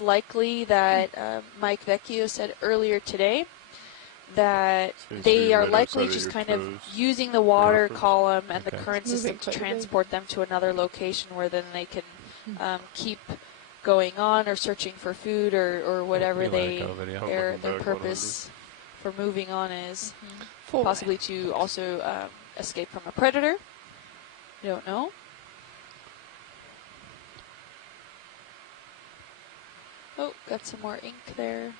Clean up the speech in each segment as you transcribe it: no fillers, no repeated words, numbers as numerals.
likely that Mike Vecchio said earlier today that they are likely just kind of using the water column and the current system to transport them to another location where then they can keep going on or searching for food or whatever their purpose for moving on is. Possibly to also escape from a predator. I don't know. Oh, got some more ink there.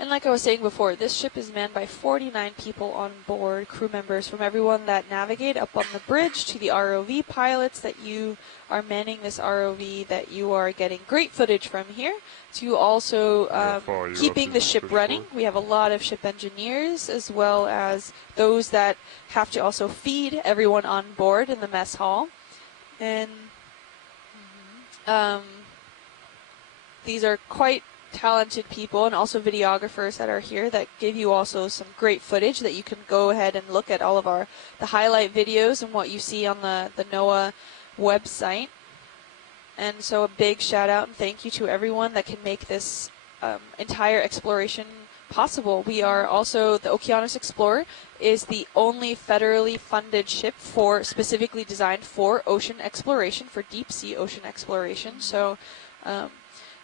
And like I was saying before, this ship is manned by 49 people on board, crew members from everyone that navigate up on the bridge to the ROV pilots that you are manning this ROV that you are getting great footage from here, to also keeping the ship running. We have a lot of ship engineers as well as those that have to also feed everyone on board in the mess hall. And these are quite talented people and also videographers that are here that give you also some great footage that you can go ahead and look at all of the highlight videos and what you see on the NOAA website. And so a big shout out and thank you to everyone that can make this entire exploration possible. We are also, the Okeanos Explorer is the only federally funded ship specifically designed for ocean exploration, for deep sea ocean exploration. So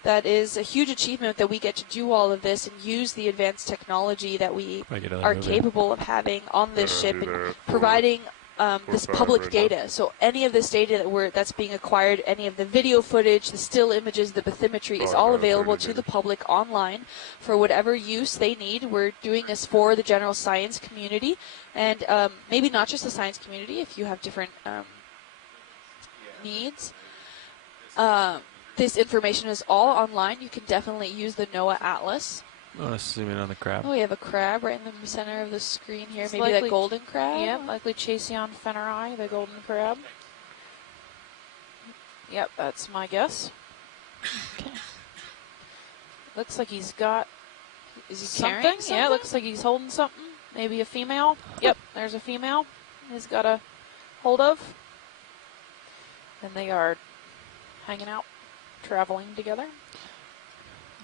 that is a huge achievement that we get to do all of this and use the advanced technology that we are capable of having on this ship and providing this public data. So any of this data that's being acquired, any of the video footage, the still images, the bathymetry is all available to the public online for whatever use they need. We're doing this for the general science community, and maybe not just the science community if you have different needs. This information is all online. You can definitely use the NOAA Atlas. I want to zoom in on the crab. Oh, we have a crab right in the center of the screen here. It's maybe that golden crab? Yep, likely Chasion fenneri, the golden crab. Yep, that's my guess. Okay. Looks like he's got carrying something? Yeah, looks like he's holding something. Maybe a female. Yep, there's a female he's got a hold of. And they are hanging out, traveling together.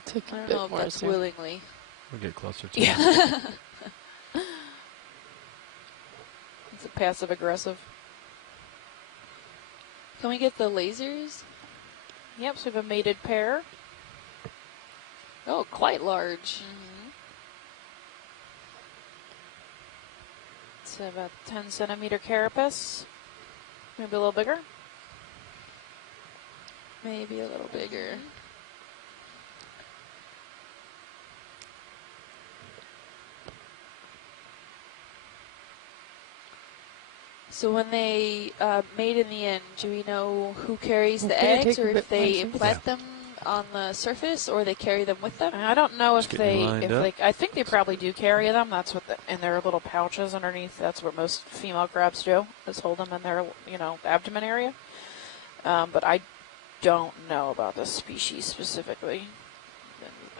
I don't know if that's willingly. We'll get closer to it. It's a passive aggressive. Can we get the lasers? Yep, so we have a mated pair. Oh, quite large. It's about 10 centimeter carapace. Maybe a little bigger. Maybe a little bigger. So when they mate in the end, do we know who carries the eggs, or if they implant them on the surface, or they carry them with them? I don't know if they, I think they probably do carry them. That's what in their little pouches underneath. That's what most female crabs do, is hold them in their, abdomen area. But I don't know about this species specifically.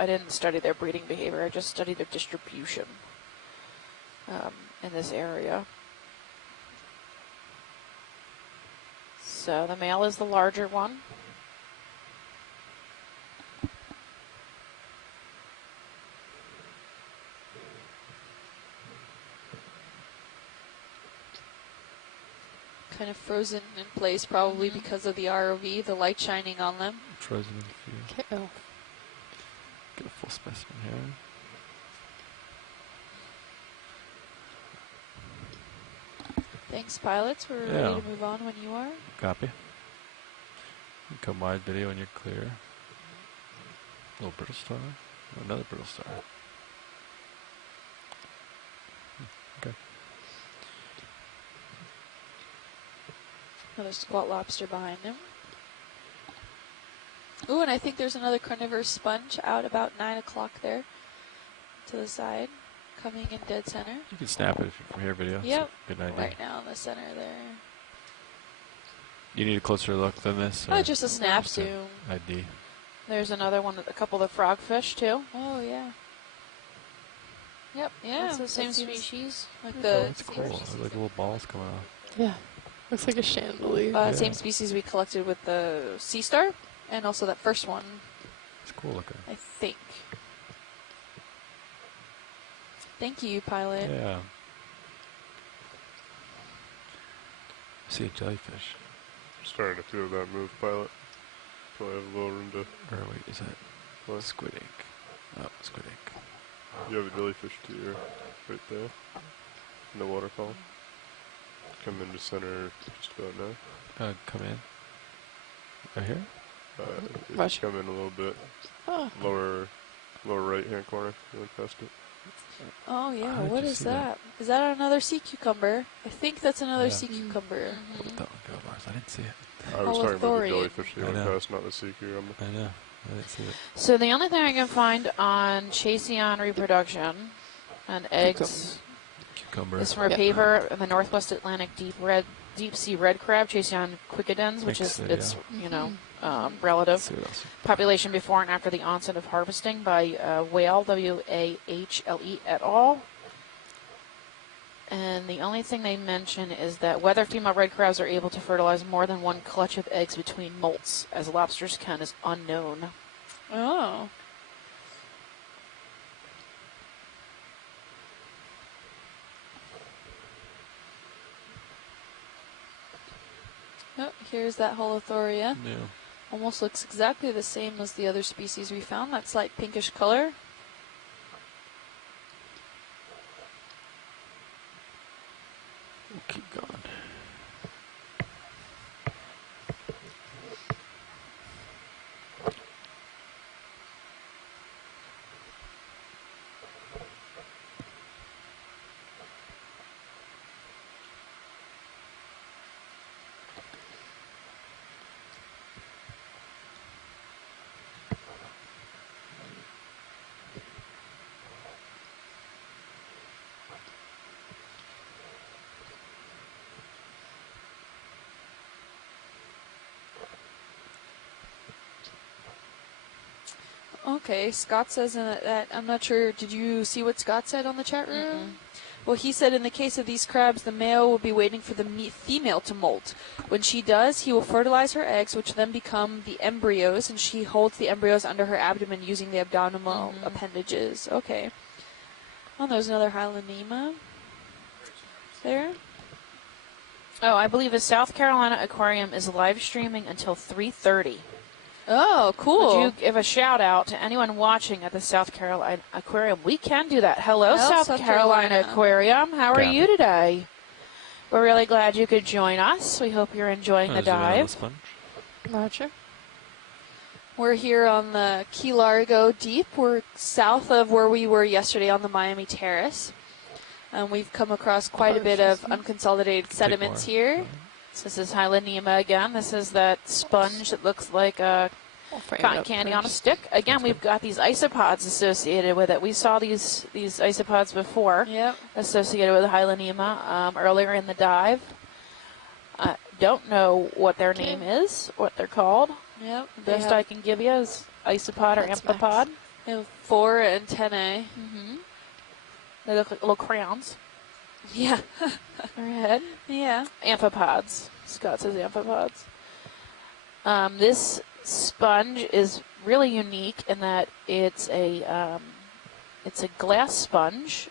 I didn't study their breeding behavior. I just studied their distribution in this area. So the male is the larger one. Kind of frozen in place, probably because of the ROV, the light shining on them. Frozen in the field. Okay. Get a full specimen here. Thanks, pilots. We're ready to move on when you are. Copy. Come wide video when you're clear. Little brittle star. Another brittle star. Okay. Another squat lobster behind him. Ooh, and I think there's another carnivorous sponge out about 9 o'clock there to the side. Coming in dead center. You can snap it from here, video. Yep. Good idea. Right now in the center there. You need a closer look than this? Oh, just a snap zoom. ID. There's another one, a couple of frogfish too. Oh, yeah. Yep, yeah. It's the same species. Like that's cool. There's like little balls coming off. Yeah. Looks like a chandelier. Same species we collected with the sea star, and also that first one. It's cool looking. I think. Thank you, pilot. Yeah. I see a jellyfish. Starting to feel that move, pilot. Probably have a little room to. Or wait, is that squid ink? Oh, squid ink. You have a jellyfish to your right there in the waterfall. Come into center just about now. Come in. Right here? If you come in a little bit. Lower right hand corner. You went past it. Oh yeah, what is that? Is that another sea cucumber? I think that's another sea cucumber. Where'd that one go, Lars? I didn't see it. I was talking about the jellyfish you went past, not the sea cucumber. I know. I didn't see it. So the only thing I can find on Chaseon reproduction and eggs Cucumber. is from a paper in the Northwest Atlantic deep sea red crab, Chaseon quickidens, which is its relative population before and after the onset of harvesting by Whale, W-A-H-L-E et al. And the only thing they mention is that whether female red crabs are able to fertilize more than one clutch of eggs between molts, as lobsters can, is unknown. Oh. Oh, here's that Holothoria. Yeah. Almost looks exactly the same as the other species we found. That slight pinkish color. We'll keep going. Okay, Scott says that, I'm not sure, did you see what Scott said on the chat room? Well, he said in the case of these crabs, the male will be waiting for the female to molt. When she does, he will fertilize her eggs, which then become the embryos, and she holds the embryos under her abdomen using the abdominal appendages. Okay. Oh, there's another Hylanema there. Oh, I believe the South Carolina Aquarium is live streaming until 3:30. Oh, cool. Would you give a shout out to anyone watching at the South Carolina Aquarium? We can do that. Hello, South Carolina Aquarium. How are you today? We're really glad you could join us. We hope you're enjoying the dive. Roger. We're here on the Key Largo Deep. We're south of where we were yesterday on the Miami Terrace. We've come across quite a bit of unconsolidated sediments here. So this is Hylanema again. This is that sponge that looks like a cotton candy on a stick. Again, we've got these isopods associated with it. We saw these isopods before associated with Hylanema earlier in the dive. I don't know what their name is, what they're called. Yep. Best I can give you is isopod or amphipod. They have 4 antennae. They look like little crayons. Yeah. Their head. Yeah. Amphipods. Scott says amphipods. This sponge is really unique in that it's a glass sponge,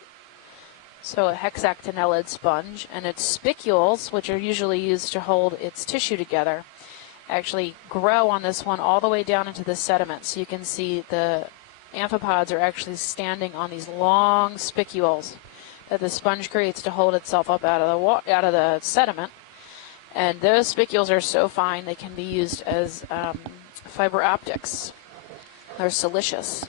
so a hexactinellid sponge, and its spicules, which are usually used to hold its tissue together, actually grow on this one all the way down into the sediment. So you can see the amphipods are actually standing on these long spicules that the sponge creates to hold itself up out of the sediment. And those spicules are so fine they can be used as fiber optics. They're silicious.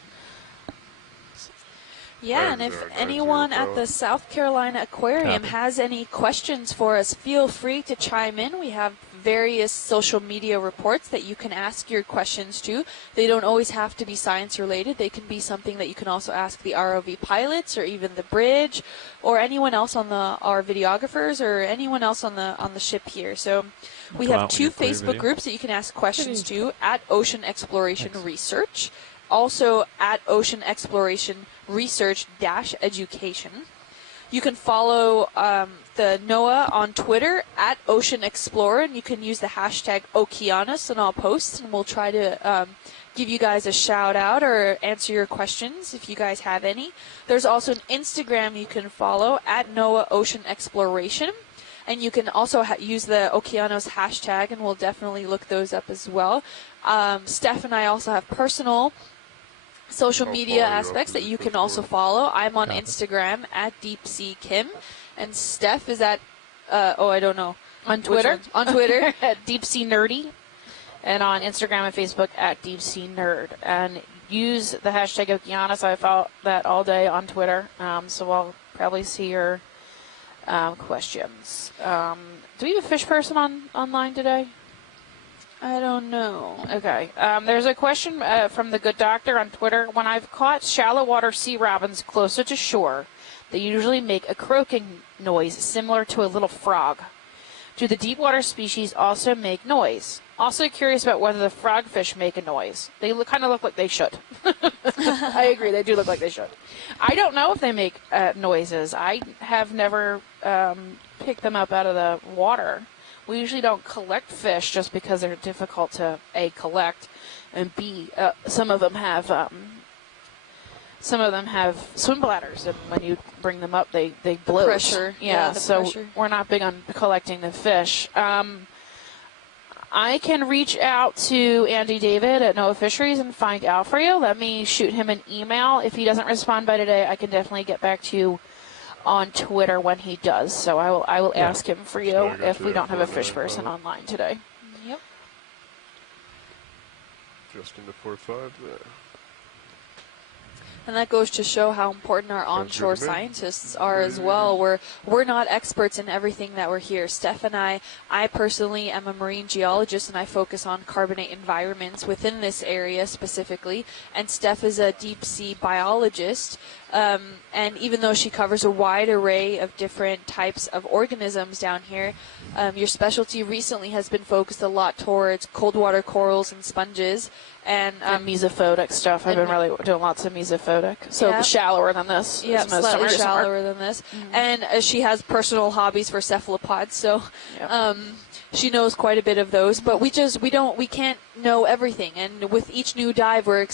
Yeah, and if anyone at the South Carolina Aquarium has any questions for us, feel free to chime in. We have various social media reports that you can ask your questions to. They don't always have to be science related. They can be something that you can also ask the ROV pilots or even the bridge or anyone else on our videographers or anyone else on the ship here. So we have 2 Facebook groups that you can ask questions to at Ocean Exploration Research. Also at Ocean Exploration Research-Education. You can follow the NOAA on Twitter at Ocean Explorer, and you can use the hashtag Okeanos in all posts, and we'll try to give you guys a shout out or answer your questions if you guys have any. There's also an Instagram you can follow at NOAA Ocean Exploration, and you can also use the Okeanos hashtag, and we'll definitely look those up as well. Steph and I also have personal social media aspects that you can also follow. I'm on Instagram at Deep Sea Kim, and Steph is at I don't know, on Twitter. On Twitter at Deep Sea Nerdy, and on Instagram and Facebook at Deep Sea Nerd. And use the hashtag Okeanos. I follow that all day on Twitter, so I'll probably see your questions. Do we have a fish person online today? I don't know. Okay. There's a question from the Good Doctor on Twitter. When I've caught shallow water sea robins closer to shore, they usually make a croaking noise similar to a little frog. Do the deep water species also make noise? Also curious about whether the frogfish make a noise. They kind of look like they should. I agree. They do look like they should. I don't know if they make noises. I have never picked them up out of the water. We usually don't collect fish just because they're difficult to A, collect, and B, some of them have swim bladders, and when you bring them up, they bloat. Pressure. Yeah, the so pressure. We're not big on collecting the fish. I can reach out to Andy David at NOAA Fisheries and find out for you. Let me shoot him an email. If he doesn't respond by today, I can definitely get back to you on Twitter when he does. So I will ask him for you if we don't have a fish person online today. Yep. Just into 4-5 there. And that goes to show how important our onshore scientists are as well. We're not experts in everything that we're here. Steph and I personally am a marine geologist, and I focus on carbonate environments within this area specifically. And Steph is a deep sea biologist. And even though she covers a wide array of different types of organisms down here, your specialty recently has been focused a lot towards cold water corals and sponges. And mesophotic stuff. I've been really doing lots of mesophotic. So shallower than this. Yeah, slightly shallower than this. Mm-hmm. And she has personal hobbies for cephalopods, so she knows quite a bit of those. But we can't know everything. And with each new dive, we're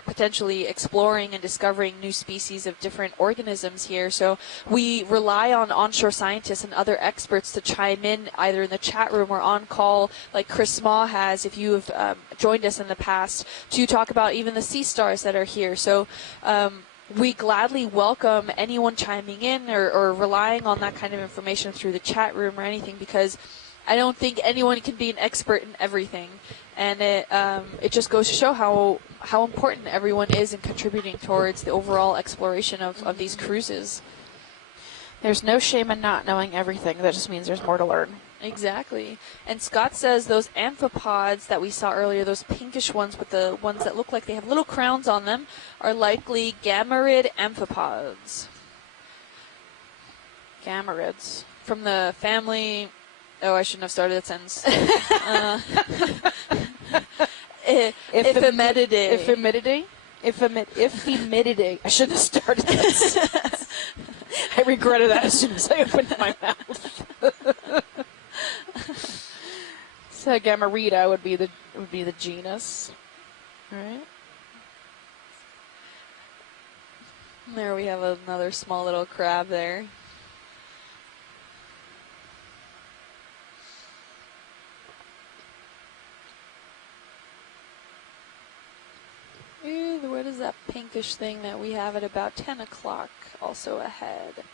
potentially exploring and discovering new species of different organisms here. So we rely on onshore scientists and other experts to chime in either in the chat room or on call, like Chris Smaw has, if you have joined us in the past, to talk about even the sea stars that are here. So we gladly welcome anyone chiming in or relying on that kind of information through the chat room or anything, because I don't think anyone can be an expert in everything. And it just goes to show how important everyone is in contributing towards the overall exploration of these cruises. There's no shame in not knowing everything. That just means there's more to learn. Exactly. And Scott says those amphipods that we saw earlier, those pinkish ones with the ones that look like they have little crowns on them, are likely gammarid amphipods. Gammarids. From the family... Oh, I shouldn't have started that sentence. Ephemeridae. Ephemeridae. I shouldn't have started that sentence. I regretted that as soon as I opened my mouth. So Gammarita would be the genus, right? There we have another small little crab there. Ooh, what is that pinkish thing that we have at about 10 o'clock also ahead,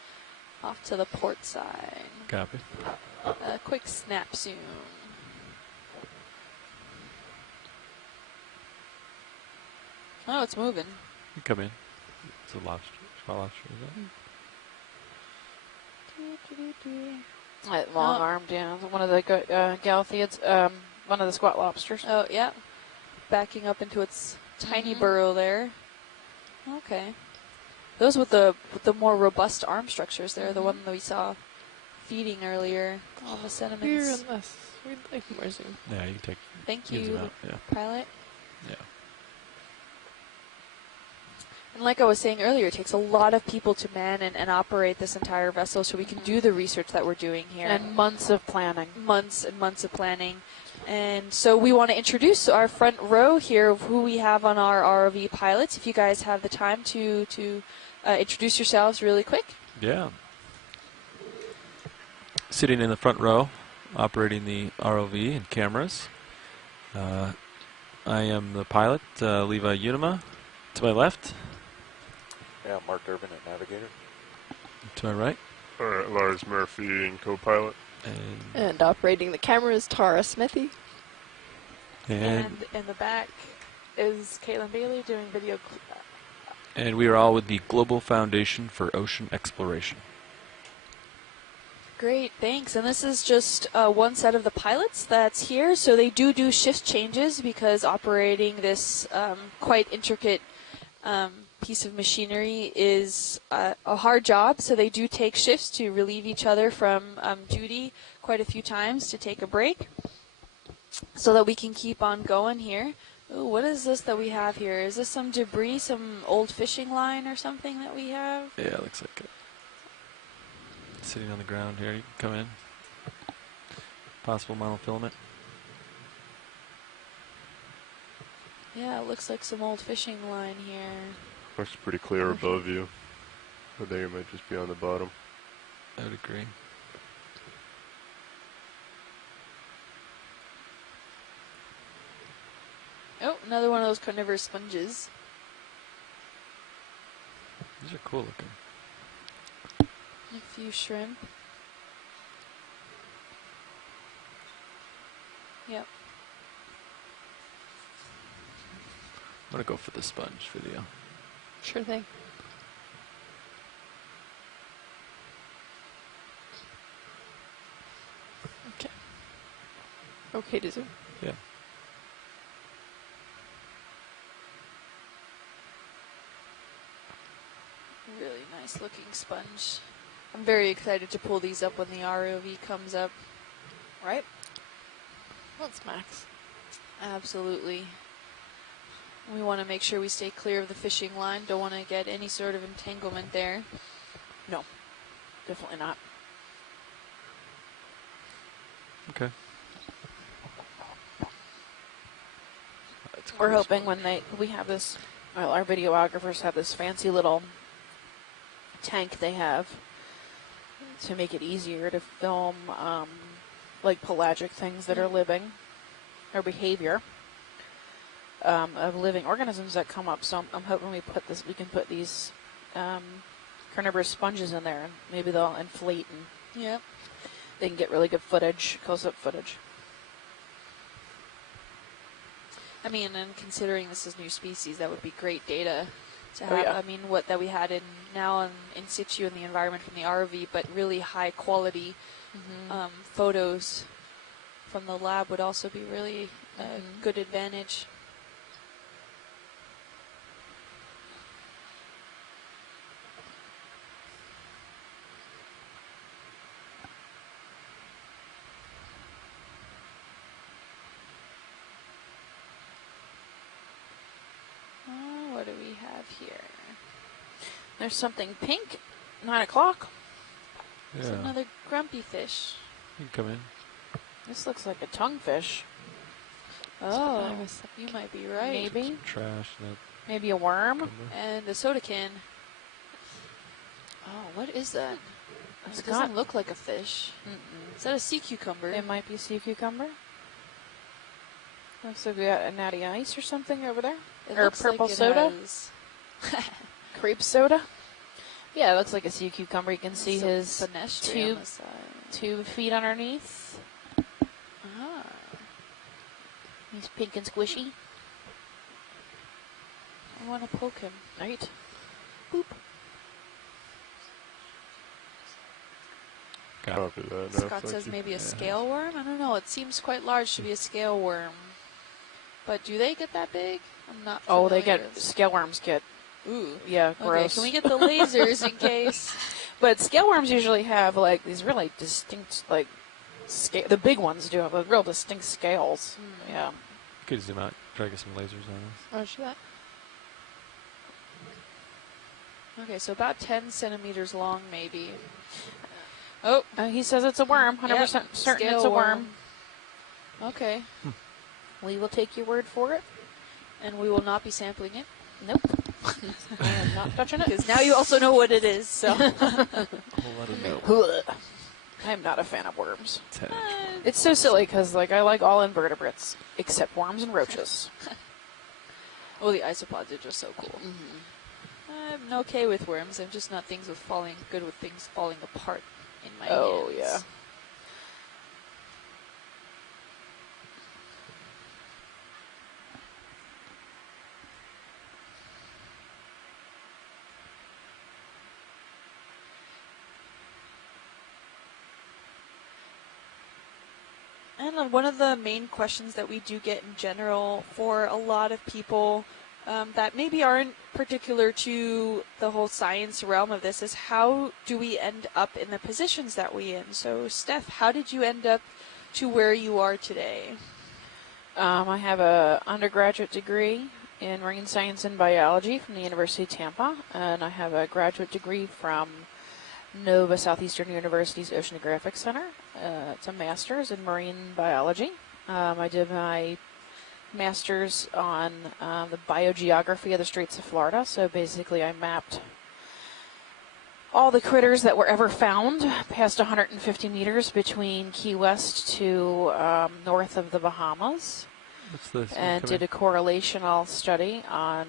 off to the port side? Copy. A quick snap soon. Oh, it's moving. You come in. It's a lobster. Small lobster, is that? Long-armed, yeah. One of the Galthiids, one of the squat lobsters. Oh, yeah. Backing up into its tiny burrow there. Okay. Those with the more robust arm structures there, the one that we saw feeding earlier on the sediments. Here on this. We'd like more zoom. Yeah, you can take. Thank you, out. Yeah. pilot. Yeah. And like I was saying earlier, it takes a lot of people to man and operate this entire vessel so we can do the research that we're doing here. And months of planning. Months and months of planning. And so we want to introduce our front row here of who we have on our ROV pilots. If you guys have the time to introduce yourselves really quick. Yeah. Sitting in the front row, operating the ROV and cameras. I am the pilot, Levi Unima. To my left. Yeah, Mark Durbin at Navigator. To my right. Alright, Lars Murphy and co-pilot. And operating the camera is Tara Smithy. And in the back is Caitlin Bailey doing video. And we are all with the Global Foundation for Ocean Exploration. Great, thanks. And this is just one set of the pilots that's here. So they do shift changes because operating this quite intricate piece of machinery is a hard job. So they do take shifts to relieve each other from duty quite a few times to take a break so that we can keep on going here. Ooh, what is this that we have here? Is this some debris, some old fishing line or something that we have? Yeah, it looks like it. Sitting on the ground here, you can come in. Possible monofilament. Yeah, it looks like some old fishing line here. Looks pretty clear above you. I think it might just be on the bottom. I would agree. Oh, another one of those carnivorous sponges. These are cool looking. A few shrimp. Yep. I'm going to go for the sponge video. Sure thing. Okay. Okay to zoom. Yeah. Really nice looking sponge. I'm very excited to pull these up when the ROV comes up. Right? That's Max. Absolutely. We want to make sure we stay clear of the fishing line. Don't want to get any sort of entanglement there. No, definitely not. Okay. We're hoping when we have this, well, our videographers have this fancy little tank they have to make it easier to film like pelagic things that are living or behavior of living organisms that come up. So I'm hoping we can put these carnivorous sponges in there and maybe they'll inflate and Yep. they can get really good footage, close-up footage. I mean, and considering this is new species, that would be great data to have. Oh, yeah. I mean, what that we had in situ in the environment from the ROV, but really high quality photos from the lab would also be really a good advantage. What do we have here? There's something pink, 9 o'clock. It's Yeah. another grumpy fish. You can come in. This looks like a tonguefish. Oh, you might be right. Maybe. Trash. That Maybe a worm. camera. And a soda can. Oh, what is that? It's It doesn't got- look like a fish. Is that a sea cucumber? It might be sea cucumber. Looks like we got a natty ice or something over there. It or looks purple like it soda. has Crepe soda. Yeah, it looks like a sea cucumber. You can see some his fenestrae on the side. 2 feet underneath. Ah. He's pink and squishy. I want to poke him. Right. Boop. Got it. Copy that. No, Scott thank says you. maybe a Yeah. scale worm. I don't know. It seems quite large to be a scale worm. But do they get that big? I'm not. Oh, they familiar get with- scale worms get. Ooh. Yeah, Okay. gross. Can we get the lasers in case? But scale worms usually have like these really distinct the big ones do have like real distinct scales. Yeah. You could zoom out, try to get some lasers on this. Oh, see that? Okay, so about 10 centimeters long, maybe. Oh, He says it's a worm. 100% yep, certain scale it's a worm. Okay. We will take your word for it. And we will not be sampling it. Nope. I am not touching it. Because now you also know what it is, so. A whole lot of milk. I am not a fan of worms. 10 inch. It's so silly because, like, I like all invertebrates except worms and roaches. Oh, the isopods are just so cool. I'm okay with worms. I'm just not good with things falling apart in my hands. Oh, yeah. And one of the main questions that we do get in general for a lot of people that maybe aren't particular to the whole science realm of this is how do we end up in the positions that we in? So, Steph, how did you end up to where you are today? I have an undergraduate degree in marine science and biology from the University of Tampa, and I have a graduate degree from Nova Southeastern University's Oceanographic Center. It's a master's in marine biology. I did my master's on the biogeography of the Straits of Florida. So basically I mapped all the critters that were ever found past 150 meters between Key West to north of the Bahamas. What's this? And did a correlational study on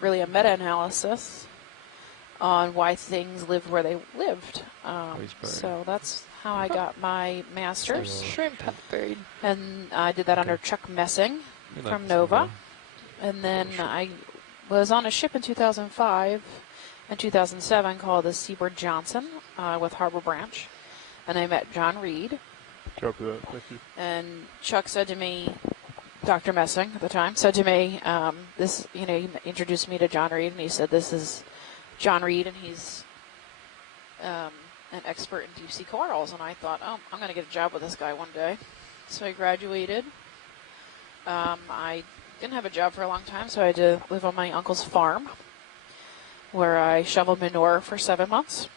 really a meta-analysis on why things lived where they lived. So that's how I got my master's. Shrimp have buried. And I did that under Chuck Messing from Nova. And then I was on a ship in 2005 and 2007 called the Seabird Johnson with Harbor Branch. And I met John Reed. Copy that. Thank you. And Chuck said to me, Dr. Messing at the time, said to me, he introduced me to John Reed, and he said, this is John Reed, and he's an expert in deep sea corals. And I thought, oh, I'm going to get a job with this guy one day. So I graduated. I didn't have a job for a long time, so I had to live on my uncle's farm, where I shoveled manure for 7 months,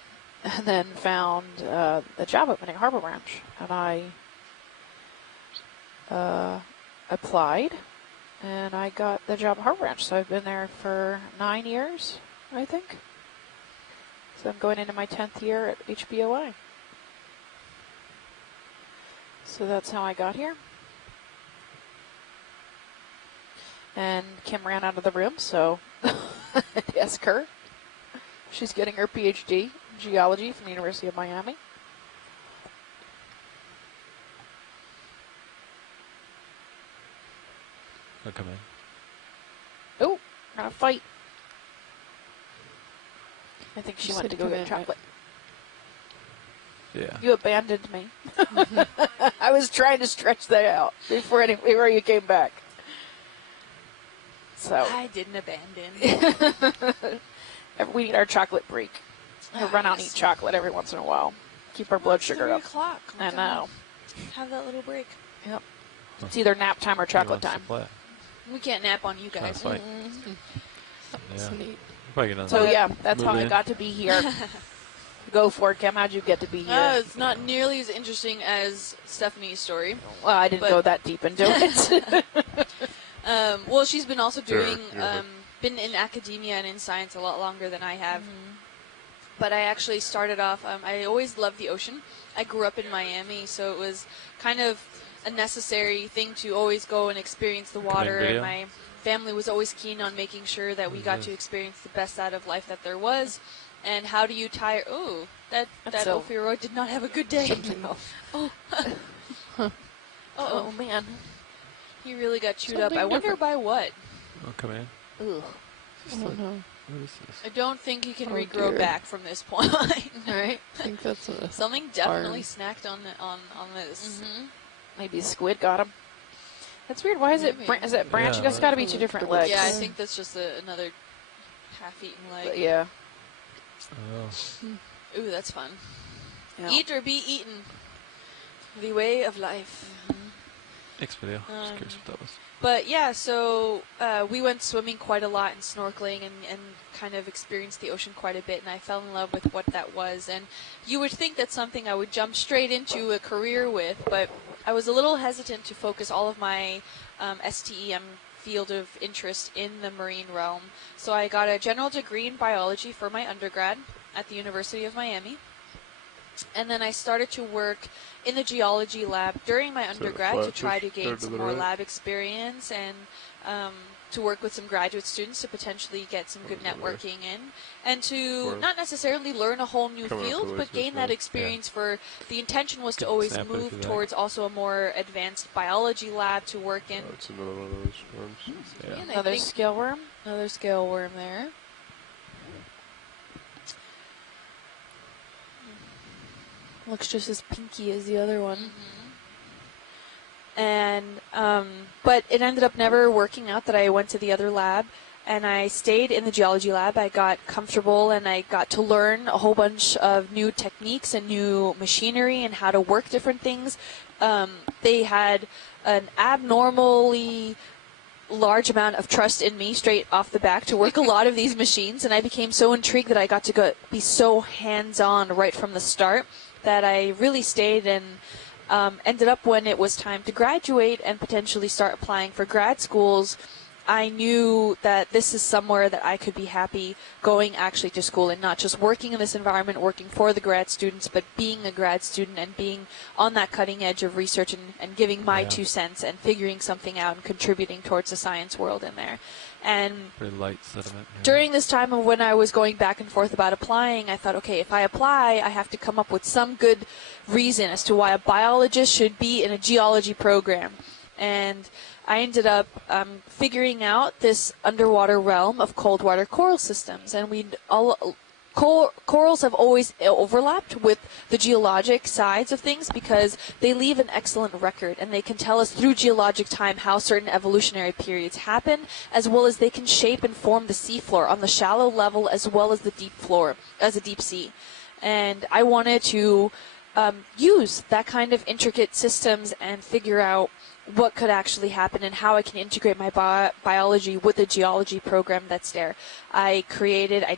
and then found a job opening at Harbor Branch. And I applied, and I got the job at Harbor Branch. So I've been there for 9 years, I think. So I'm going into my 10th year at HBOI. So that's how I got here. And Kim ran out of the room, so ask her. She's getting her PhD in geology from the University of Miami. I'll come in. Oh, we're gonna fight. I think she went to go get chocolate. Yeah. You abandoned me. I was trying to stretch that out before you came back. So I didn't abandon. We need our chocolate break. We run out and eat chocolate every once in a while. Keep our blood sugar up. 3 o'clock. I know. Have that little break. Yep. It's either nap time or chocolate time. We can't nap on you guys. Yeah. That's neat. Probably gonna So yeah, that's how move I in. got to be here. Go for it, Kim. How'd you get to be here? It's not nearly as interesting as Stephanie's story. Well, I didn't go that deep into it. Well, she's been also doing, you're been in academia and in science a lot longer than I have. But I actually started off, I always loved the ocean. I grew up in Miami, so it was kind of a necessary thing to always go and experience the water. And my family was always keen on making sure that we got to experience the best out of life that there was. And how do you tire? Oh, that Ophiuroid did not have a good day. Oh man, he really got chewed up. I wonder by what. I'll come in. Ugh. I don't know. What is this? I don't think he can Oh, regrow dear. back from this point. Right? I think that's a Something definitely snacked on this. Maybe a squid got him. That's weird. Why is it? Maybe. Is it branch? Yeah, That's got to be two different legs. Yeah, I think that's just another half-eaten leg. But yeah. Oh. Ooh, that's fun. Yeah. Eat or be eaten. The way of life. X video. Just curious what that was. But yeah, so we went swimming quite a lot and snorkeling and kind of experienced the ocean quite a bit, and I fell in love with what that was. And you would think that's something I would jump straight into a career with, but I was a little hesitant to focus all of my STEM field of interest in the marine realm. So I got a general degree in biology for my undergrad at the University of Miami. And then I started to work in the geology lab during my undergrad to try to gain some more lab experience and to work with some graduate students to potentially get some good networking in and to not necessarily learn a whole new field, but gain that experience for the intention was to always move towards also a more advanced biology lab to work in. That's another one of those worms. Yeah. Another scale worm. Another scale worm there. Looks just as pinky as the other one. And, but it ended up never working out that I went to the other lab, and I stayed in the geology lab. I got comfortable, and I got to learn a whole bunch of new techniques and new machinery and how to work different things. They had an abnormally large amount of trust in me straight off the back to work a lot of these machines, and I became so intrigued that I got to be so hands-on right from the start that I really stayed and ended up when it was time to graduate and potentially start applying for grad schools. I knew that this is somewhere that I could be happy going actually to school and not just working in this environment, working for the grad students, but being a grad student and being on that cutting edge of research and giving my 2 cents and figuring something out and contributing towards the science world in there. And very light sediment. During this time of when I was going back and forth about applying, I thought, okay, if I apply, I have to come up with some good reason as to why a biologist should be in a geology program. And I ended up figuring out this underwater realm of cold water coral systems, and corals have always overlapped with the geologic sides of things because they leave an excellent record, and they can tell us through geologic time how certain evolutionary periods happen, as well as they can shape and form the seafloor on the shallow level as well as the deep floor, as a deep sea. And I wanted to use that kind of intricate systems and figure out what could actually happen and how I can integrate my biology with the geology program that's there. I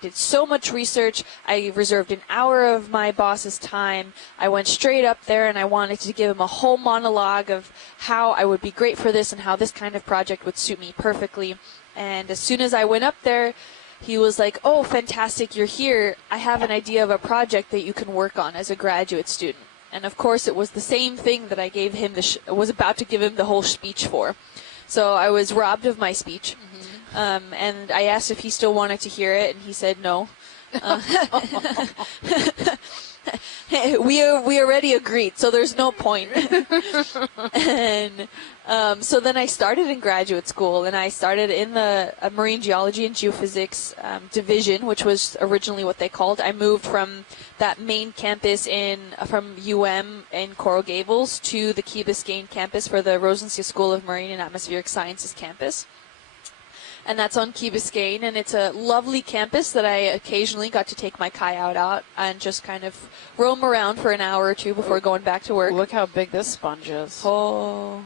did so much research. I reserved an hour of my boss's time. I went straight up there and I wanted to give him a whole monologue of how I would be great for this and how this kind of project would suit me perfectly. And as soon as I went up there, he was like, "Oh, fantastic, you're here. I have an idea of a project that you can work on as a graduate student." And of course, it was the same thing that I gave him was about to give him the whole speech for. So I was robbed of my speech. And I asked if he still wanted to hear it, and he said no. We already agreed, so there's no point. And so then I started in graduate school, and I started in the marine geology and geophysics division, which was originally what they called. I moved from that main campus from UM in Coral Gables to the Key Biscayne campus for the Rosensia School of Marine and Atmospheric Sciences campus. And that's on Key Biscayne, and it's a lovely campus that I occasionally got to take my kayak out and just kind of roam around for an hour or two before going back to work. Look how big this sponge is. Oh,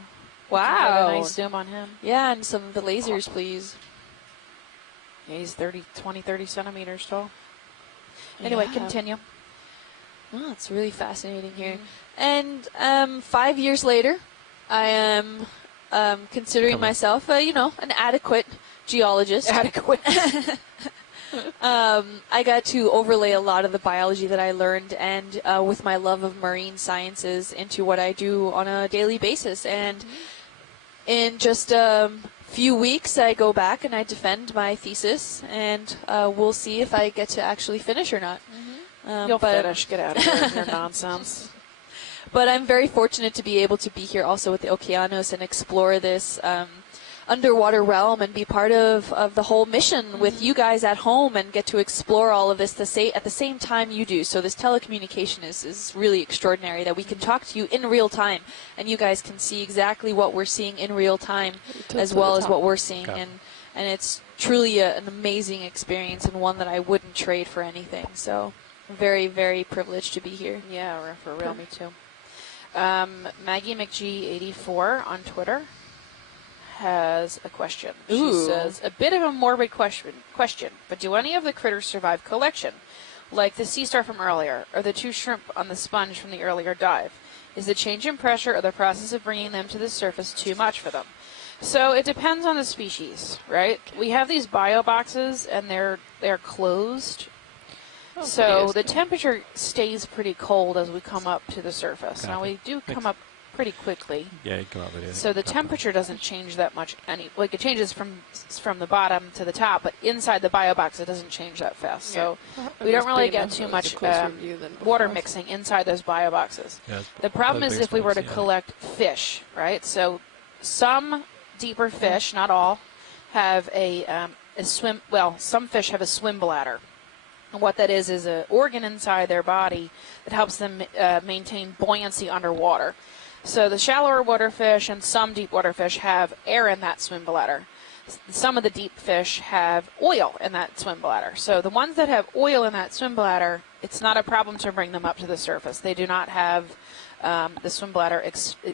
wow. Have a nice zoom on him. Yeah, and some of the lasers, please. Yeah, he's 30 centimeters tall. Anyway, continue. Oh, it's really fascinating here. And 5 years later, I am considering myself, an adequate geologist. Adequate. I got to overlay a lot of the biology that I learned and with my love of marine sciences into what I do on a daily basis. And in just a few weeks, I go back and I defend my thesis, and we'll see if I get to actually finish or not. You'll finish. Get out of here with your nonsense. But I'm very fortunate to be able to be here also with the Okeanos and explore this underwater realm and be part of the whole mission with you guys at home and get to explore all of this at the same time you do. So this telecommunication is really extraordinary that we can talk to you in real time and you guys can see exactly what we're seeing in real time as well as what we're seeing. And it's truly an amazing experience and one that I wouldn't trade for anything. So I'm very, very privileged to be here. Yeah, for real, me too. Maggie McG84 on Twitter has a question. Ooh. She says, a bit of a morbid question, but do any of the critters survive collection? Like the sea star from earlier, or the 2 shrimp on the sponge from the earlier dive? Is the change in pressure or the process of bringing them to the surface too much for them? So it depends on the species, right? We have these bio boxes, and they're closed. So the temperature stays pretty cold as we come up to the surface. Now we do come up pretty quickly. Yeah, you come up with it. So the temperature doesn't change that much. Like it changes from the bottom to the top, but inside the bio box it doesn't change that fast. So we don't really get too much water mixing inside those bio boxes. Yeah, the problem is if we were to collect fish, right? So some deeper fish, not all, have a swim. Well, some fish have a swim bladder. And what that is an organ inside their body that helps them maintain buoyancy underwater. So the shallower water fish and some deep water fish have air in that swim bladder. Some of the deep fish have oil in that swim bladder. So the ones that have oil in that swim bladder, it's not a problem to bring them up to the surface. They do not have the swim bladder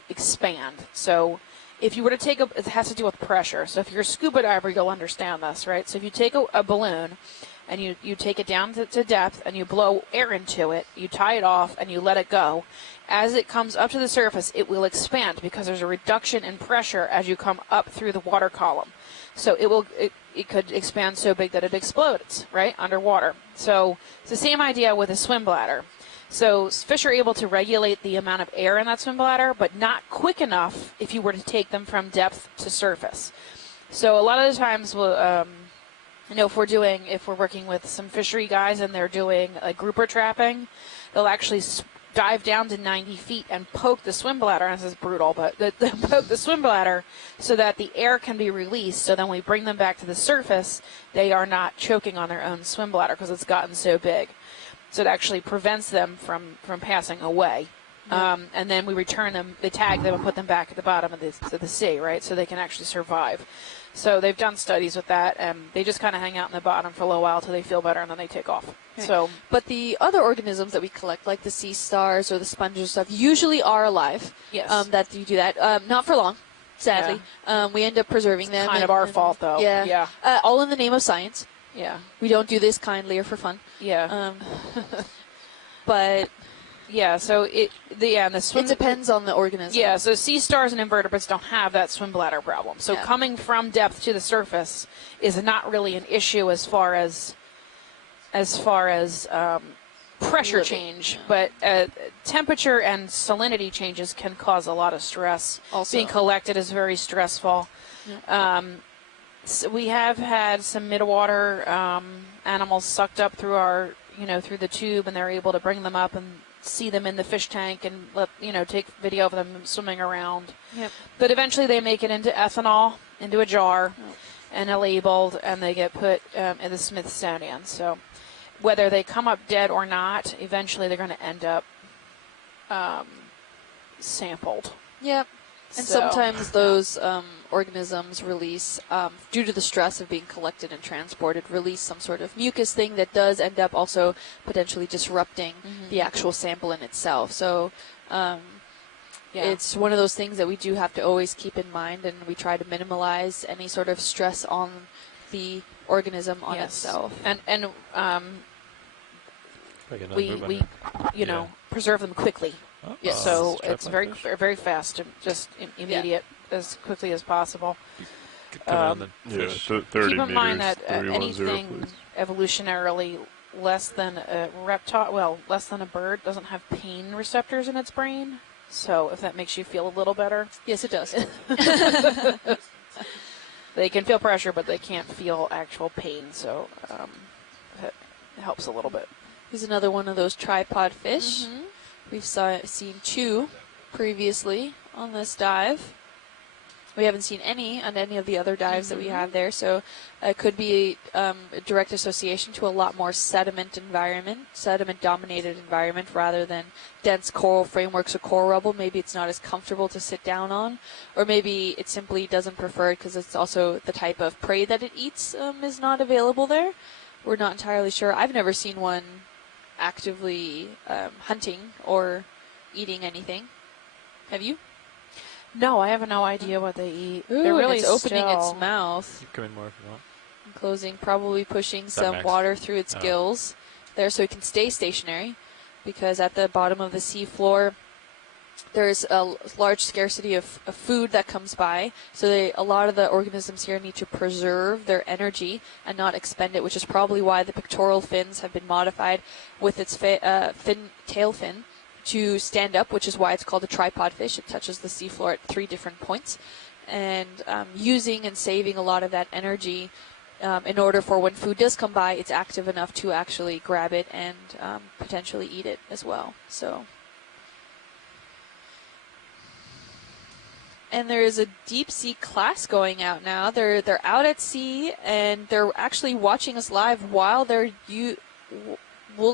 expand. So if you were to take it has to do with pressure. So if you're a scuba diver, you'll understand this, right? So if you take a balloon and you take it down to depth and you blow air into it, you tie it off and you let it go. As it comes up to the surface, it will expand because there's a reduction in pressure as you come up through the water column. So it could expand so big that it explodes, right, underwater. So it's the same idea with a swim bladder. So fish are able to regulate the amount of air in that swim bladder, but not quick enough if you were to take them from depth to surface. So a lot of the times we'll, if we're working with some fishery guys and they're doing a grouper trapping, they'll actually dive down to 90 feet and poke the swim bladder. And this is brutal, but they poke the swim bladder so that the air can be released. So then we bring them back to the surface, they are not choking on their own swim bladder because it's gotten so big. So it actually prevents them from passing away. And then we return them, they tag them and put them back at the bottom of the sea, right? So they can actually survive. So they've done studies with that, and they just kind of hang out in the bottom for a little while till they feel better, and then they take off. Right. So, but the other organisms that we collect, like the sea stars or the sponges and stuff, usually are alive. Yes. That you do that. Not for long, sadly. Yeah. We end up preserving them. Kind of our fault, though. Yeah. All in the name of science. Yeah. We don't do this kindly or for fun. Yeah. But yeah, so the swim. It depends on the organism. Yeah, so sea stars and invertebrates don't have that swim bladder problem. So coming from depth to the surface is not really an issue as far as pressure change, but temperature and salinity changes can cause a lot of stress. Also. Being collected is very stressful. Yeah. So we have had some midwater animals sucked up through through the tube, and they're able to bring them up and see them in the fish tank and take video of them swimming around. Yep. But eventually they make it into ethanol, into a jar, and are labeled, and they get put in the Smithsonian. So whether they come up dead or not, eventually they're going to end up sampled. Yep. And sometimes those organisms release, due to the stress of being collected and transported, release some sort of mucus thing that does end up also potentially disrupting the actual sample in itself. So it's one of those things that we do have to always keep in mind, and we try to minimize any sort of stress on the organism on itself. And we preserve them quickly. Yes. So it's very very fast and just immediate as quickly as possible. Keep 30 keep in mind meters, that anything evolutionarily less than a reptile, less than a bird, doesn't have pain receptors in its brain. So if that makes you feel a little better. Yes, it does. They can feel pressure, but they can't feel actual pain. So it helps a little bit. Here's another one of those tripod fish. We've seen 2 previously on this dive. We haven't seen any on any of the other dives that we have there, so it could be a direct association to a lot more sediment-dominated environment rather than dense coral frameworks or coral rubble. Maybe it's not as comfortable to sit down on, or maybe it simply doesn't prefer it because it's also the type of prey that it eats is not available there. We're not entirely sure. I've never seen one actively hunting or eating anything. Have you? No, I have no idea what they eat. Ooh, They're really it's opening still. its mouth. You come in more if you want. And closing, probably pushing some Max? water through its Oh. gills there so it can stay stationary, because at the bottom of the seafloor there's a large scarcity of food that comes by, so a lot of the organisms here need to preserve their energy and not expend it, which is probably why the pectoral fins have been modified with its tail fin to stand up, which is why it's called a tripod fish. It touches the seafloor at 3 different points, and using and saving a lot of that energy in order for when food does come by, it's active enough to actually grab it and potentially eat it as well. So. And there is a deep sea class going out now. They're out at sea, and they're actually watching us live while they're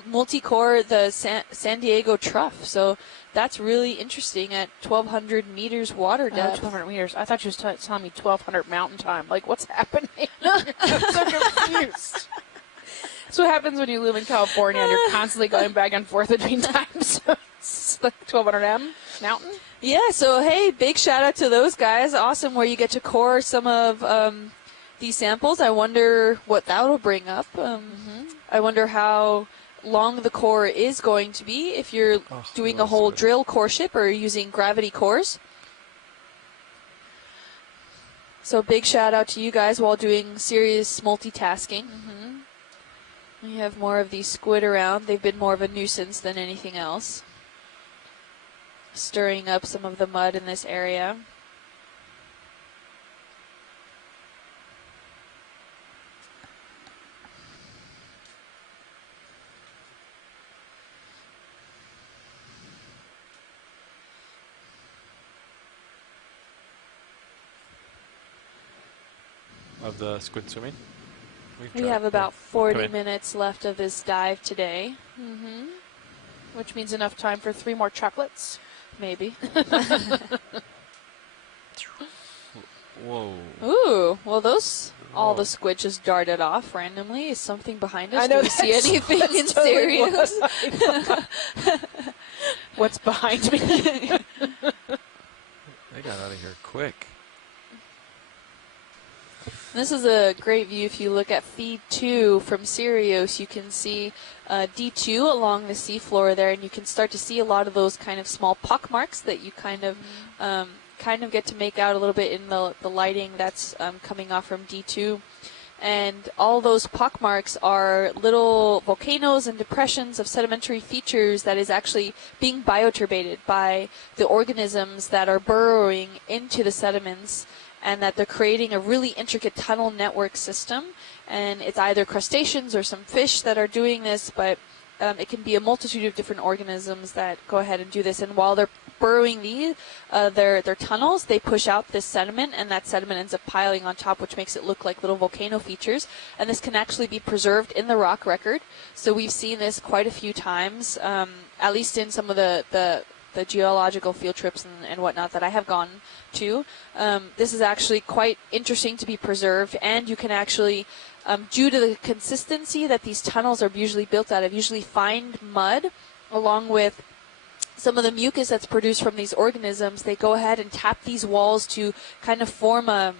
multi-core the San Diego trough. So that's really interesting at 1,200 meters water depth. 1,200 meters. I thought you was telling me 1,200 mountain time. Like, what's happening? I'm so confused. That's what happens when you live in California and you're constantly going back and forth between times. It's like 1,200 M mountain. Yeah, so hey, big shout out to those guys. Awesome, where you get to core some of these samples. I wonder what that'll bring up. I wonder how long the core is going to be if you're doing a whole drill core ship or using gravity cores. So big shout out to you guys while doing serious multitasking. We have more of these squid around. They've been more of a nuisance than anything else, stirring up some of the mud in this area. Of the squid swimming? We have about 40 minutes left of this dive today. Which means enough time for 3 more chocolates. Maybe. Whoa. Ooh, well all the squid just darted off randomly. Is something behind us? I know. Do we see anything in serious? What's behind me? They got out of here quick. This is a great view. If you look at feed 2 from Sirius, you can see D2 along the seafloor there, and you can start to see a lot of those kind of small pock marks that you kind of get to make out a little bit in the lighting that's coming off from D2. And all those pock marks are little volcanoes and depressions of sedimentary features that is actually being bioturbated by the organisms that are burrowing into the sediments, and that they're creating a really intricate tunnel network system. And it's either crustaceans or some fish that are doing this, but it can be a multitude of different organisms that go ahead and do this. And while they're burrowing their tunnels, they push out this sediment, and that sediment ends up piling on top, which makes it look like little volcano features. And this can actually be preserved in the rock record. So we've seen this quite a few times, at least in some of the geological field trips and whatnot that I have gone to. This is actually quite interesting to be preserved, and you can actually, due to the consistency that these tunnels are usually built out of, usually find mud along with some of the mucus that's produced from these organisms. They go ahead and tap these walls to kind of form a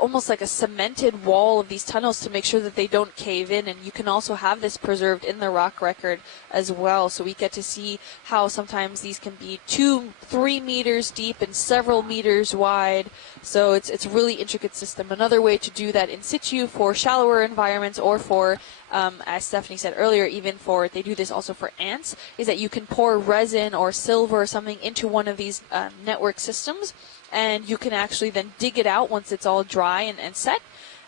almost like a cemented wall of these tunnels to make sure that they don't cave in. And you can also have this preserved in the rock record as well. So we get to see how sometimes these can be 2-3 meters deep and several meters wide. So it's a really intricate system. Another way to do that in situ for shallower environments, or for, as Stephanie said earlier, even for, they do this also for ants, is that you can pour resin or silver or something into one of these network systems, and you can actually then dig it out once it's all dry and set,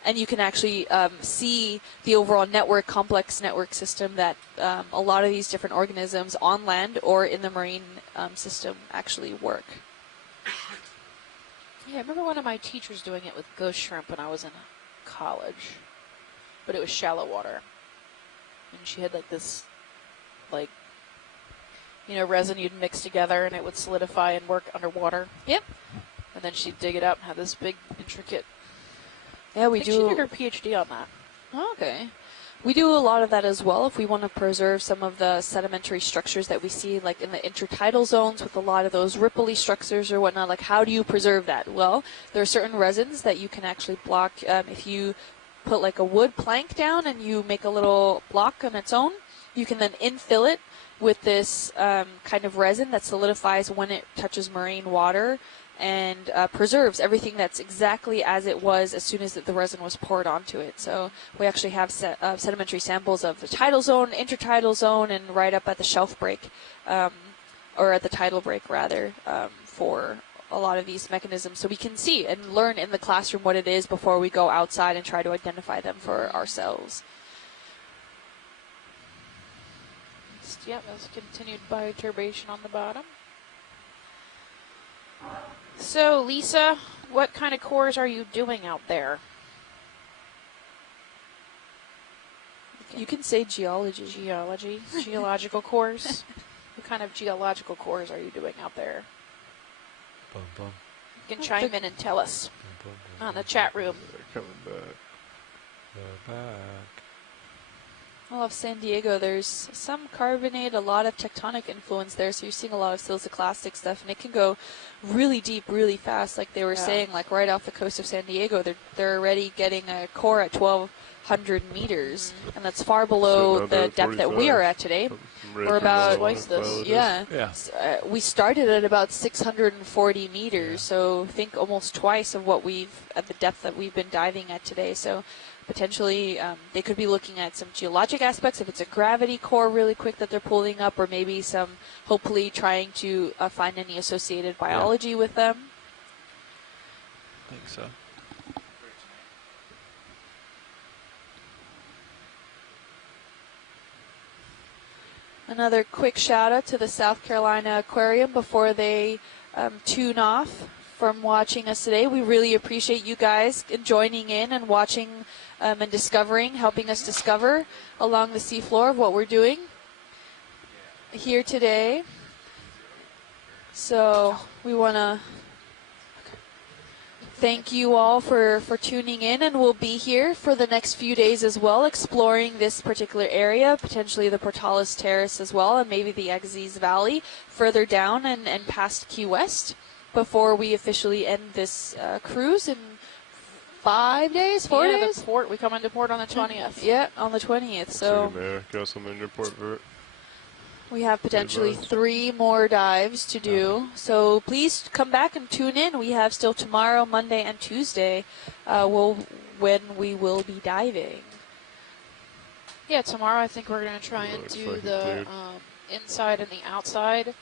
and you can actually see the overall complex network system that a lot of these different organisms on land or in the marine system actually work. Yeah, I remember one of my teachers doing it with ghost shrimp when I was in college, but it was shallow water, and she had this resin you'd mix together and it would solidify and work underwater. Yep. And then she'd dig it up and have this big, intricate. Yeah, we I think do. She did her PhD on that. Oh, okay. We do a lot of that as well if we want to preserve some of the sedimentary structures that we see like in the intertidal zones with a lot of those ripply structures or whatnot. Like, how do you preserve that? Well, there are certain resins that you can actually block. If you put like a wood plank down and you make a little block on its own, you can then infill it with this kind of resin that solidifies when it touches marine water and preserves everything that's exactly as it was as soon as the resin was poured onto it. So we actually have sedimentary samples of the tidal zone, intertidal zone, and right up at the shelf break, or at the tidal break rather, for a lot of these mechanisms. So we can see and learn in the classroom what it is before we go outside and try to identify them for ourselves. Yep, that's continued bioturbation on the bottom. So, Lisa, what kind of cores are you doing out there? You can say geology. Geological cores. What kind of geological cores are you doing out there? Bum, bum. You can chime in and tell us on the chat room. They're coming back. They're back. Well, off San Diego, there's some carbonate, a lot of tectonic influence there, so you're seeing a lot of siliciclastic stuff, and it can go really deep, really fast. Like they were saying, like right off the coast of San Diego, they're already getting a core at 1,200 meters, and that's far below the depth that we are at today. We're about twice this. Yeah. We started at about 640 meters, Yeah. so think almost twice of what at the depth that we've been diving at today. So potentially they could be looking at some geologic aspects, if it's a gravity core really quick that they're pulling up, or maybe some, hopefully trying to find any associated biology with them. I think so. Another quick shout out to the South Carolina Aquarium before they tune off from watching us today. We really appreciate you guys joining in and watching and discovering, helping us discover along the seafloor of what we're doing here today. So we want to thank you all for tuning in, and we'll be here for the next few days as well, exploring this particular area, potentially the Portales Terrace as well, and maybe the Agassiz Valley further down and past Key West before we officially end this cruise in 5 days, 4 days? We come into port on the 20th. Yeah, on the 20th. So got some in your port, Bert. we have potentially 3 more dives to do. So please come back and tune in. We have still tomorrow, Monday, and Tuesday when we will be diving. Yeah, tomorrow I think we're going to try and do the inside and the outside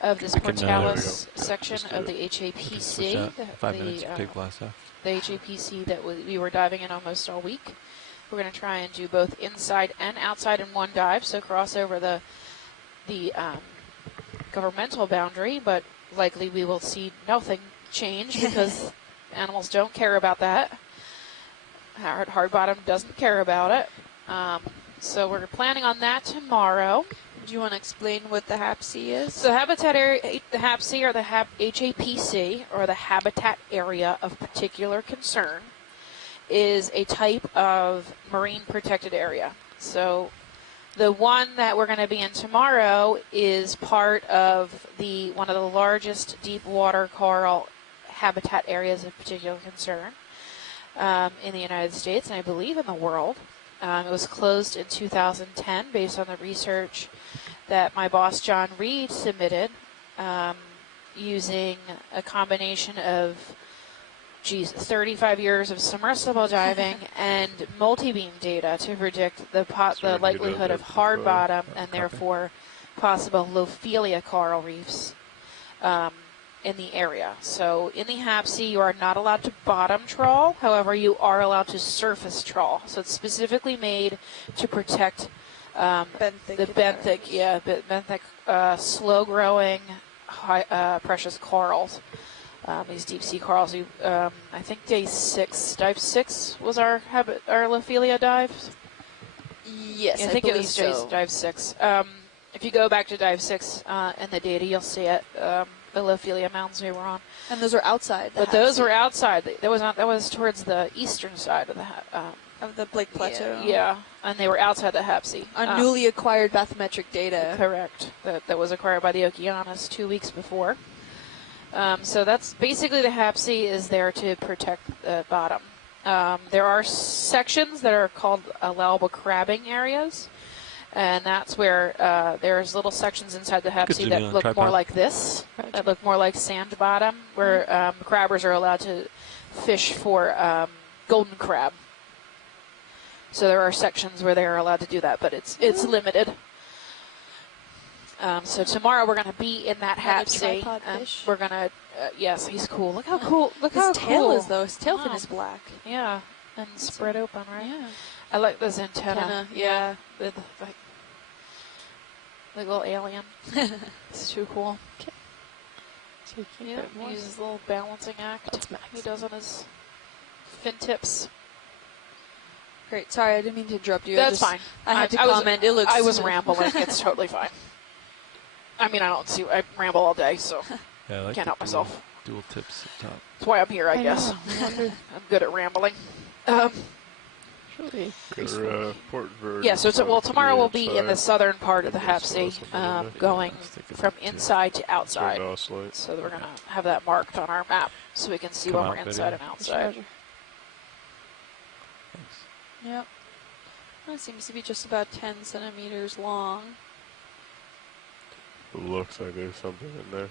of this Portales section of the HAPC. 5 minutes, big blast off. The HAPC that we were diving in almost all week. We're going to try and do both inside and outside in one dive, so cross over the governmental boundary, but likely we will see nothing change because animals don't care about that. Hard bottom doesn't care about it. So we're planning on that tomorrow. Do you want to explain what the HAPC is? So habitat area, the HAPC or the HAPC, or the habitat area of particular concern, is a type of marine protected area. So the one that we're going to be in tomorrow is part of one of the largest deep water coral habitat areas of particular concern in the United States, and I believe in the world. It was closed in 2010 based on the research that my boss John Reed submitted using a combination of 35 years of submersible diving and multi-beam data to predict the likelihood of hard bottom and therefore possible Lophelia coral reefs in the area. So in the HAPC, you are not allowed to bottom trawl. However, you are allowed to surface trawl. So it's specifically made to protect the benthic, slow-growing, precious corals. These deep sea corals. I think dive 6 was our Lophelia dive. Yes, I think it was dive 6. If you go back to dive 6 in the data, you'll see it. The Lophelia mountains we were on, and those are outside. But those were outside. That was towards the eastern side of the of the Blake Plateau. Yeah, and they were outside the Hep C. On newly acquired bathymetric data. Correct. That was acquired by the Okeanos 2 weeks before. So that's basically the Hep C is there to protect the bottom. There are sections that are called allowable crabbing areas, and that's where there's little sections inside the Hep C that look more like this, that look more like sand bottom, where crabbers are allowed to fish for golden crab. So there are sections where they are allowed to do that, but it's limited. So tomorrow we're going to be in that Hep C. We're going to, yes, he's cool. Look how cool. Look how his tail cool. is, though. His tail fin is black. Yeah, and spread open, right? Yeah. I like this antenna. Yeah. With, like little alien. It's too cool. Okay. So Yeah, he uses a little balancing act. He does on his fin tips. Great. Sorry, I didn't mean to interrupt you. That's fine. I had to comment. It looks. I was rambling. It's totally fine. I mean, I ramble all day, so Yeah, I like can't help myself. Dual tips up top. That's why I'm here, I guess. I'm good at rambling. Really? Yeah, so tomorrow we'll be in the southern part of the Hep C, going from inside to outside. So we're going to have that marked on our map so we can see when we're inside and outside. Yep. That seems to be just about 10 centimeters long. It looks like there's something in there.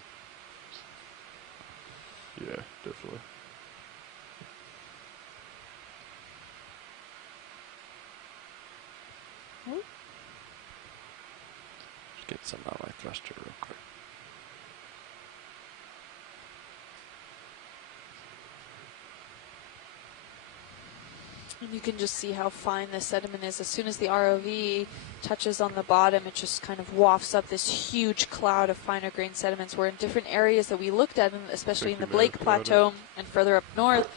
Yeah, definitely. Just get some out of my thruster real quick. And you can just see how fine the sediment is. As soon as the ROV touches on the bottom, it just kind of wafts up this huge cloud of finer grained sediments. Where in different areas that we looked at, especially in the Blake Plateau and further up north,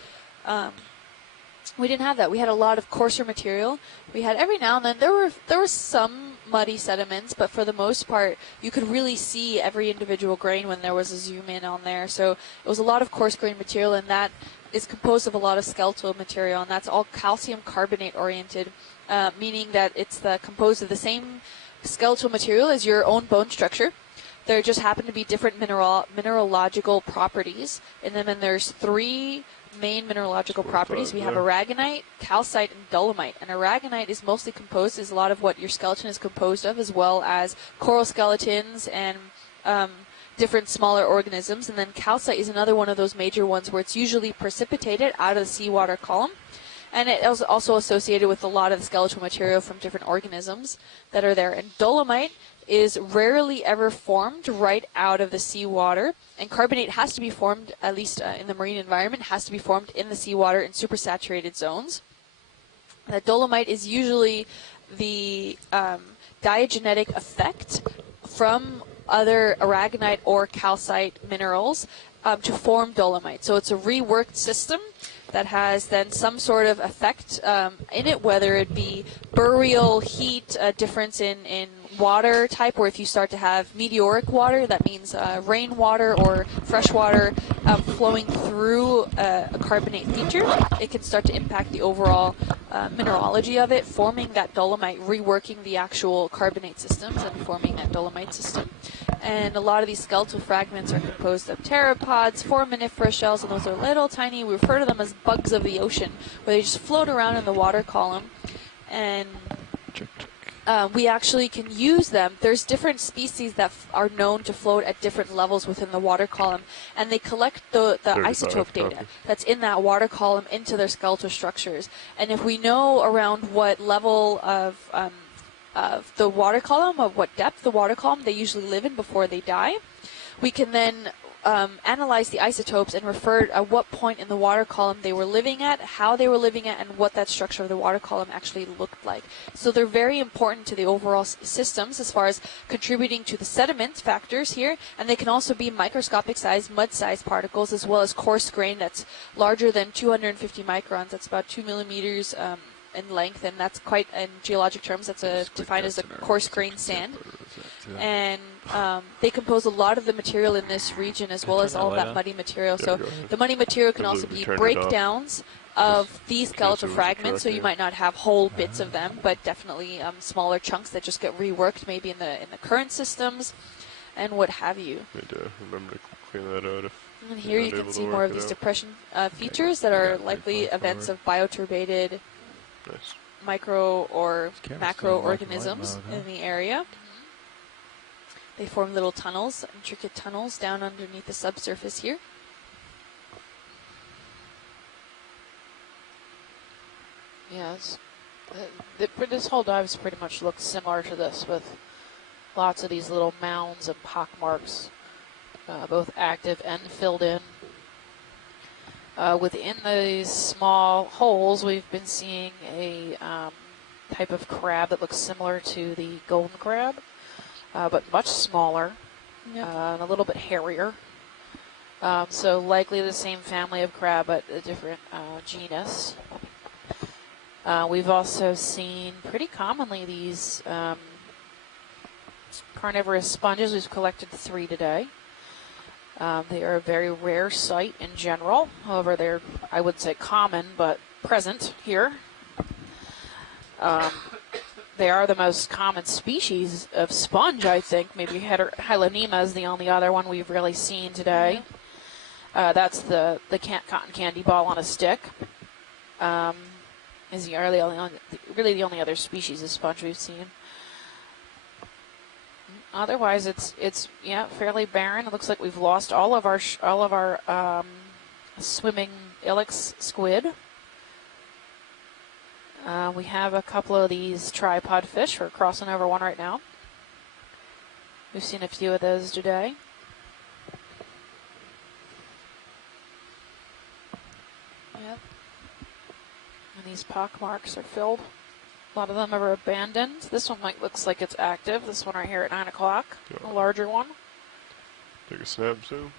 we didn't have that. We had a lot of coarser material. We had every now and then there were some muddy sediments, but for the most part, you could really see every individual grain when there was a zoom in on there. So it was a lot of coarse grained material, and that is composed of a lot of skeletal material, and that's all calcium carbonate oriented, meaning that it's composed of the same skeletal material as your own bone structure. There just happen to be different mineralogical properties in them, and there's 3 main mineralogical properties. We have aragonite, calcite, and dolomite. And aragonite is mostly composed, is a lot of what your skeleton is composed of, as well as coral skeletons and different smaller organisms. And then calcite is another one of those major ones where it's usually precipitated out of the seawater column. And it is also associated with a lot of the skeletal material from different organisms that are there. And dolomite is rarely ever formed right out of the seawater. And carbonate has to be formed, at least in the marine environment, has to be formed in the seawater in supersaturated zones. The dolomite is usually the diagenetic effect from other aragonite or calcite minerals to form dolomite. So it's a reworked system that has then some sort of effect in it, whether it be burial, heat, difference in water type, or if you start to have meteoric water, that means rainwater or fresh water flowing through a carbonate feature, it can start to impact the overall mineralogy of it, forming that dolomite, reworking the actual carbonate systems and forming that dolomite system. And a lot of these skeletal fragments are composed of pteropods, foraminiferous shells, and those are little tiny, we refer to them as bugs of the ocean, where they just float around in the water column. And we actually can use them. There's different species that are known to float at different levels within the water column, and they collect the isotope data that's in that water column into their skeletal structures. And if we know around what level of the water column, of what depth the water column they usually live in before they die, we can then analyze the isotopes and refer at what point in the water column they were living at, how they were living at, and what that structure of the water column actually looked like. So they're very important to the overall systems as far as contributing to the sediment factors here, and they can also be microscopic size, mud-sized particles, as well as coarse grain that's larger than 250 microns. That's about 2 millimeters in length, and that's quite, in geologic terms, that's defined as a coarse grain sand. And they compose a lot of the material in this region, as well as all of that muddy material. So the muddy material can also be breakdowns of these skeletal was fragments, so you attractive. might not have whole bits of them, but definitely smaller chunks that just get reworked, maybe in the current systems, and what have you. Need to remember to clean that out if And here you're you not can able see to more work of it these out. depression features that are got likely 3.4. events of bioturbated Nice. micro or Camera's still in black and white macroorganisms mode, huh? in the area. They form little tunnels, intricate tunnels down underneath the subsurface here. Yes. This whole dive pretty much looks similar to this, with lots of these little mounds and pock marks, both active and filled in. Within these small holes, we've been seeing a type of crab that looks similar to the golden crab, but much smaller. Yep. And a little bit hairier. So likely the same family of crab, but a different genus. We've also seen pretty commonly these carnivorous sponges. We've collected 3 today. They are a very rare sight in general. However, they're, I wouldn't say common, but present here. They are the most common species of sponge, I think. Maybe Hylanema is the only other one we've really seen today. That's the cotton candy ball on a stick. Is really the only other species of sponge we've seen. Otherwise, it's fairly barren. It looks like we've lost all of our swimming ilex squid. We have a couple of these tripod fish. We're crossing over one right now. We've seen a few of those today. Yep. And these pock marks are filled. A lot of them are abandoned. This one looks like it's active. This one right here at 9 o'clock, Yeah. a larger one. Take a snap zoom.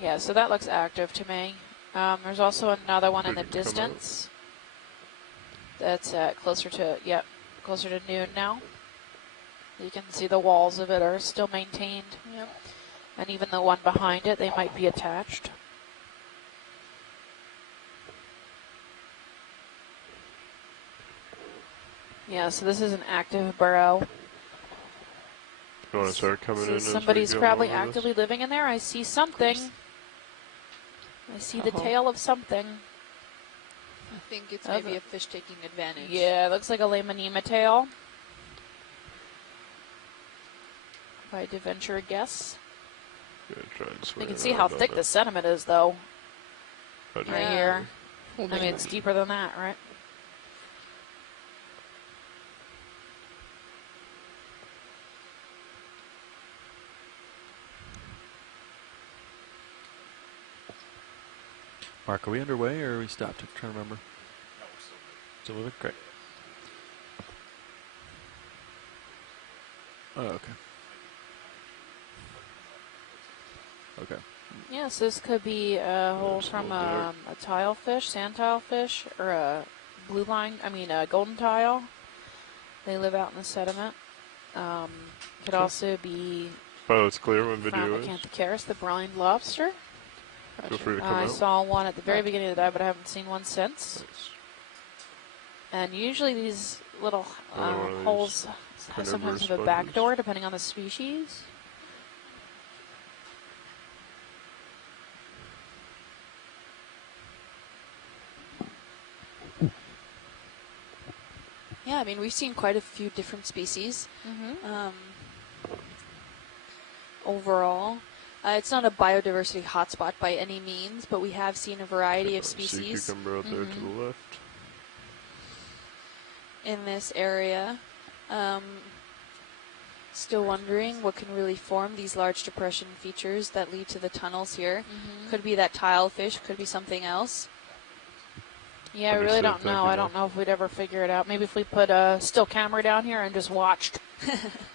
Yeah, so that looks active to me. There's also another one in the Ready to come out. distance. That's closer to noon now. You can see the walls of it are still maintained. Yep. And even the one behind it, they might be attached. Yeah, so this is an active burrow. You want to start coming So in as we somebody's go probably over this? actively living in there. I see something. I see the tail of something. I think it's Of maybe a- a fish taking advantage. Yeah, it looks like a Lamanema tail. If I had to venture a guess. Gonna try and You swing can it see around how on thick that. the sediment is, though, How'd you- right Yeah. here. I mean, it's deeper than that, right? Mark, are we underway or are we stopped? I'm trying to remember. Still moving? Great. Oh, okay. Okay. Yes, this could be a hole It's from still dark. a tile fish, sand tile fish, or a golden tile. They live out in the sediment. Could also be Pilot's clear when video is. Acanthocaris, the blind lobster. Feel free to come I out. saw one at the very beginning of the dive, but I haven't seen one since. Nice. And usually these little Another one of these holes sometimes carnivorous have a back sponges. door, depending on the species. Yeah, I mean, we've seen quite a few different species. Overall, it's not a biodiversity hotspot by any means, but we have seen a variety of Sea species cucumber out there to the left. in this area. Still wondering what can really form these large depression features that lead to the tunnels here. Could be that tile fish, could be something else. Yeah, I really don't Understood. know. Thank you, I don't know if we'd ever figure it out. Maybe if we put a still camera down here and just watched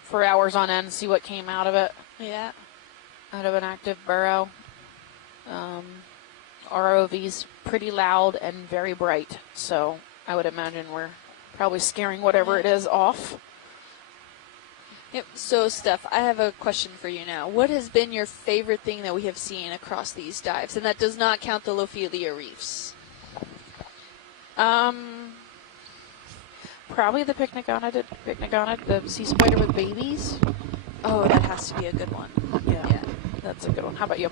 for hours on end and see what came out of it, Yeah. out of an active burrow. ROV's pretty loud and very bright, so I would imagine we're probably scaring whatever it is off. Yep. So, Steph, I have a question for you now. What has been your favorite thing that we have seen across these dives? And that does not count the Lophelia reefs. Probably the Picnogonid, the sea spider with babies. Oh, that has to be a good one. Yeah, that's a good one. How about you?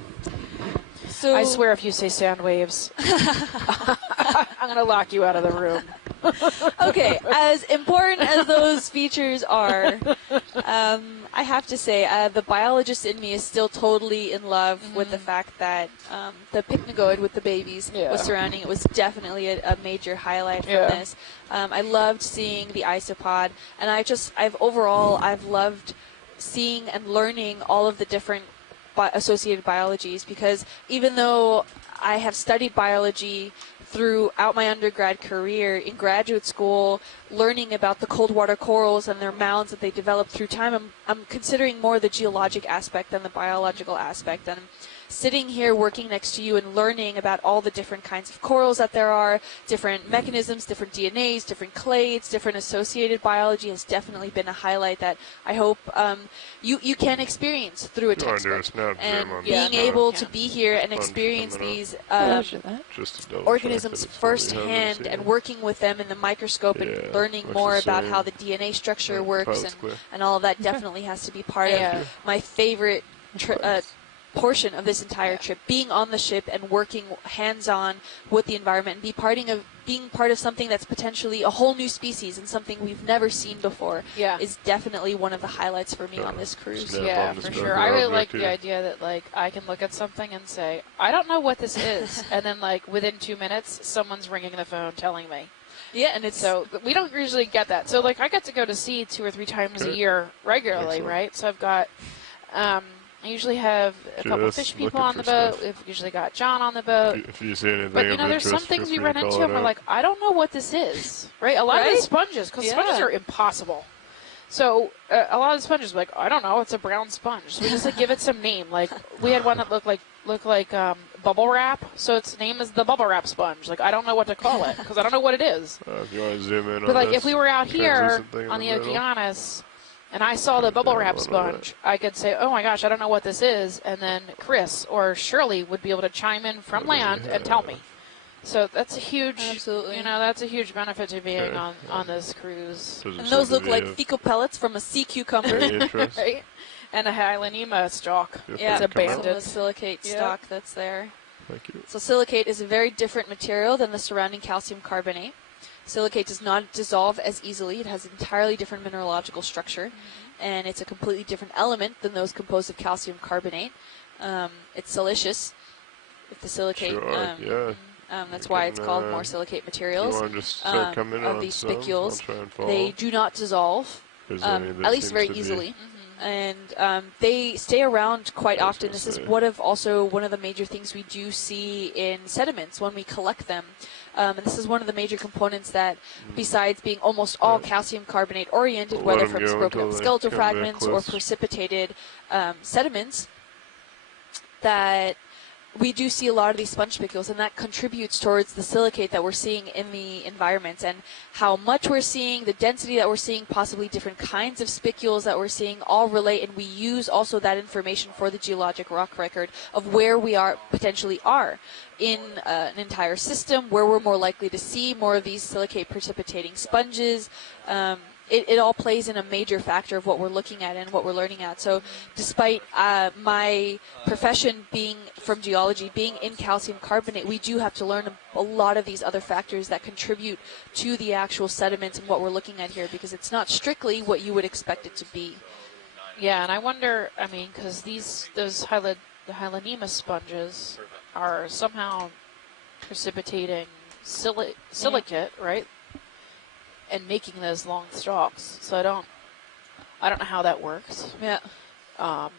So I swear if you say sound waves, I'm going to lock you out of the room. Okay, as important as those features are, I have to say the biologist in me is still totally in love with the fact that the pycnogoid with the babies was surrounding it was definitely a major highlight from this. I loved seeing the isopod, and I've loved seeing and learning all of the different associated biologies, because even though I have studied biology throughout my undergrad career, in graduate school, learning about the cold water corals and their mounds that they developed through time, I'm considering more the geologic aspect than the biological aspect. And sitting here working next to you and learning about all the different kinds of corals that there are, different mechanisms, different DNAs, different clades, different associated biology has definitely been a highlight that I hope you can experience through a textbook. And being able to be here and experience these organisms firsthand and working with them in the microscope and learning more about how the DNA structure works and all of that definitely has to be part of my favorite portion of this entire trip, being on the ship and working hands-on with the environment and being part of something that's potentially a whole new species and something we've never seen before is definitely one of the highlights for me on this cruise. Yeah, for sure. I really like the idea that, like, I can look at something and say, I don't know what this is, and then, like, within 2 minutes, someone's ringing the phone telling me. Yeah, and it's so we don't usually get that. So, like, I get to go to sea 2 or 3 times a year regularly, right? So I've got I usually have a couple of fish people on the boat. We've usually got John on the boat. If you see anything, but you know, there's some things we run into and we're like, I don't know what this is, right? A lot of the sponges, because sponges are impossible. So a lot of the sponges, like, I don't know, it's a brown sponge. So we just like give it some name. Like we had one that looked like bubble wrap. So its name is the bubble wrap sponge. Like I don't know what to call it because I don't know what it is. If you want to zoom in, but like if we were out here on the Okeanos. And I saw the bubble wrap sponge, I could say, oh my gosh, I don't know what this is. And then Chris or Shirley would be able to chime in from land and tell me. So that's a huge, that's a huge benefit to being on this cruise. And those look like fecal pellets from a sea cucumber. Right? And a Hylanema stalk. Yeah, it's abandoned. It's a silicate stalk that's there. Thank you. So silicate is a very different material than the surrounding calcium carbonate. Silicate does not dissolve as easily. It has an entirely different mineralogical structure, and it's a completely different element than those composed of calcium carbonate. It's silicious with the silicate. That's why it's called more silicate materials. Of these spicules, they do not dissolve, at least very easily. And they stay around quite often. This is one of the major things we do see in sediments when we collect them. And this is one of the major components that, besides being almost all calcium carbonate oriented, whether from broken up skeletal fragments or precipitated sediments, that we do see a lot of these sponge spicules, and that contributes towards the silicate that we're seeing in the environments, and how much we're seeing, the density that we're seeing, possibly different kinds of spicules that we're seeing all relate, and we use also that information for the geologic rock record of where we potentially are in an entire system, where we're more likely to see more of these silicate precipitating sponges. It all plays in a major factor of what we're looking at and what we're learning at. So despite my profession being from geology, being in calcium carbonate, we do have to learn a lot of those other factors that contribute to the actual sediments and what we're looking at here, because it's not strictly what you would expect it to be. Yeah, and I wonder, because the Hylanema sponges are somehow precipitating silicate, right? And making those long stalks. So I don't know how that works. Yeah. I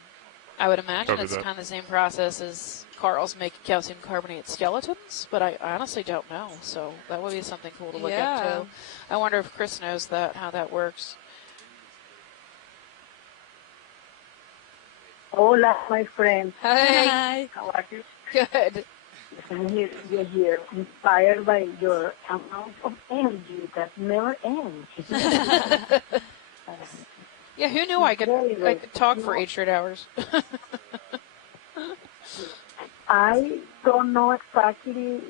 would imagine it's kind of the same process as corals make calcium carbonate skeletons, but I honestly don't know. So that would be something cool to look into. I wonder if Chris knows how that works. Hola, my friend. Hi. How are you? Good. I'm here, inspired by your amount of energy that never ends. Yeah, who knew I could talk for 8 straight hours? I don't know exactly,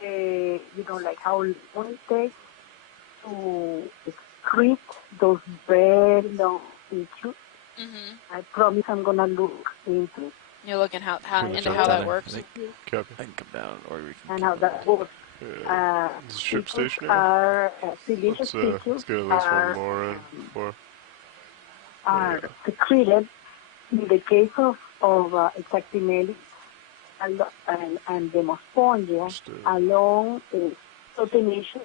like how long it takes to excrete those very long features. I promise I'm gonna look into it. You're looking into how that works. I can come down, or we can. And how that works. Is the ship stationary? Silicious Let's features get at least one more in before. are secreted in the case of Exactinelli and Demospongia along proteinaceous